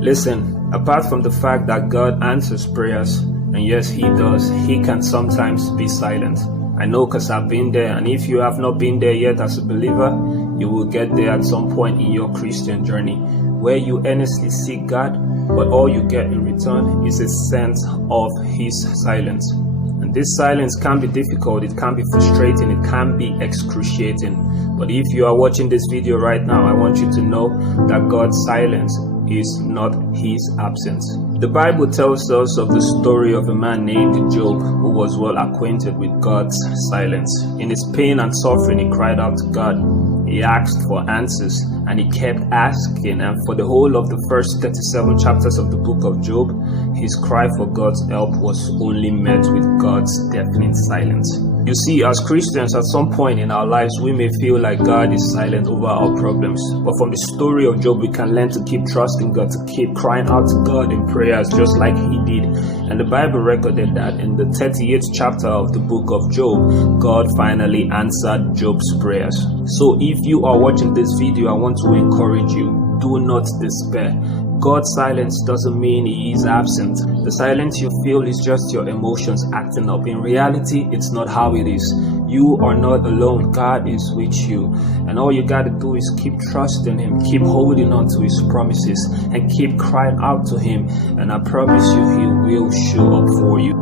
Listen, apart from the fact that God answers prayers, and yes, He does, He can sometimes be silent. I know because I've been there, and if you have not been there yet as a believer, you will get there at some point in your Christian journey, where you earnestly seek God, but all you get in return is a sense of His silence. And this silence can be difficult, it can be frustrating, it can be excruciating. But if you are watching this video right now, I want you to know that God's silence is not His absence. The Bible tells us of the story of a man named Job who was well acquainted with God's silence. In his pain and suffering, he cried out to God. He asked for answers, and he kept asking, and for the whole of the first 37 chapters of the book of Job, his cry for God's help was only met with God's deafening silence. You see, as Christians, at some point in our lives, we may feel like God is silent over our problems. But from the story of Job, we can learn to keep trusting God, to keep crying out to God in prayers, just like he did. And the Bible recorded that in the 38th chapter of the book of Job, God finally answered Job's prayers. So if you are watching this video, I want to encourage you, do not despair. God's silence doesn't mean He is absent. The silence you feel is just your emotions acting up. In reality, it's not how it is. You are not alone. God is with you. And all you got to do is keep trusting Him, keep holding on to His promises, and keep crying out to Him. And I promise you, He will show up for you.